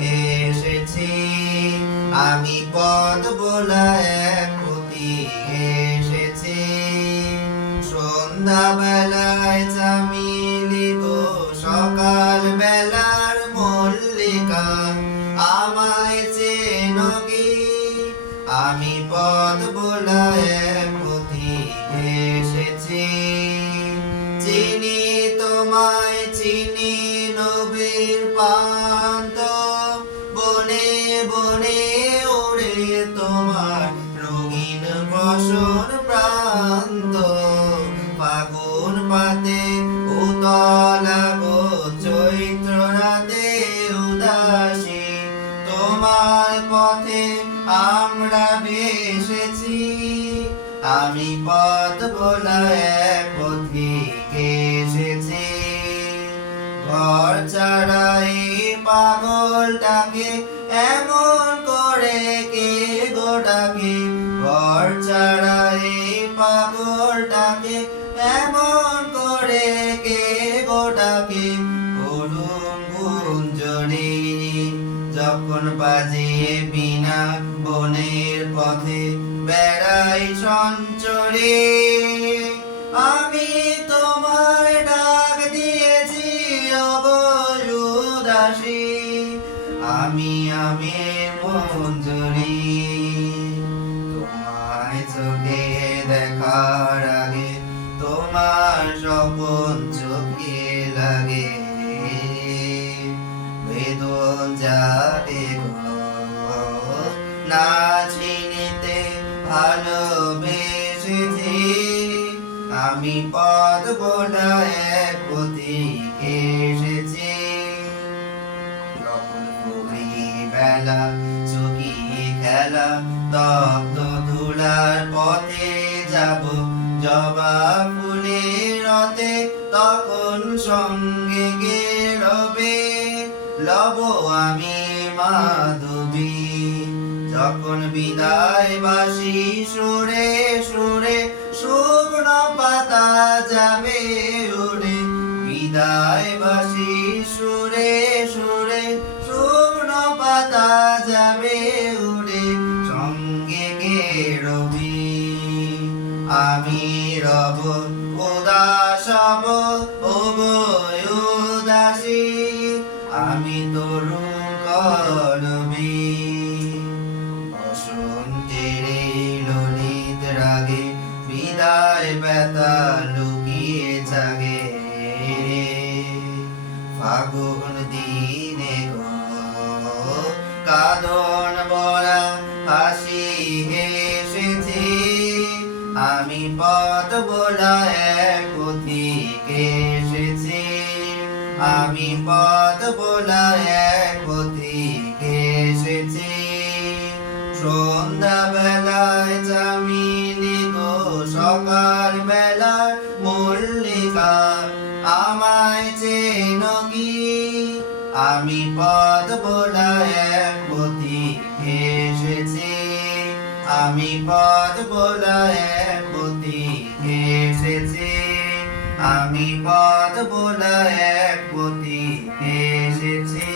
এসেছি। আমি পথ বোলা এক এসেছি। সন্ধ্যা বেলায় চামিলি গো সকাল বেলার মল্লিকা আমায় চেনো কি? আমি পথ বোলা এক পথি এসেছি। চিনি তোমায়, চিনি আমরা ভেসেছি আমি পথ বলে এক পথিকে এসেছি। ঘর ছাড়াই পাগলটাকে যখন বাজিয়ে বিনা বনের পথে বেড়াই সঞ্চরে আমি তোমায় ডাক দিয়েছি অবয়ুদাসী আমি আমি মঞ্জুরি। তোমায় চোখে দেখার আগে, তোমার স্বপন চোখে লাগে। বেদন যাবে না চিনিতে ভালোবেসেছি আমি পদ এক পথিকে এসেছি। বেলা চুকিয়ে খেলা, তপ্ত ধুলার পথে যাব জবা ফুলের রথে, তখন সঙ্গে গে লব আমি মাধবী। যখন বিদায় বাসি সুরে সুরে শুকনো পাতা যাবে উড়ে বিদায় বাসি সুরে সুরে শুকনো পাতা যাবে উড়ে, সঙ্গে গে রবি। আমি রব আমি তরুণ কলমে বসন্তের ললিত রাগে বিদায় ব্যথা লুকিয়ে জাগে। ফাগুন দিনে গো, কাদন বলা হাসি হেসেছি। আমি পথ বলা এক এসেছি। আমি পথ এসেছি। সন্ধ্যা বেলায় চামিলি গো সকাল আমায় চেন কি? আমি পদ বলা এক এসেছি। আমি পদ বলা এক এসেছি। আমি পদ বলে এক পথিকে এসেছি।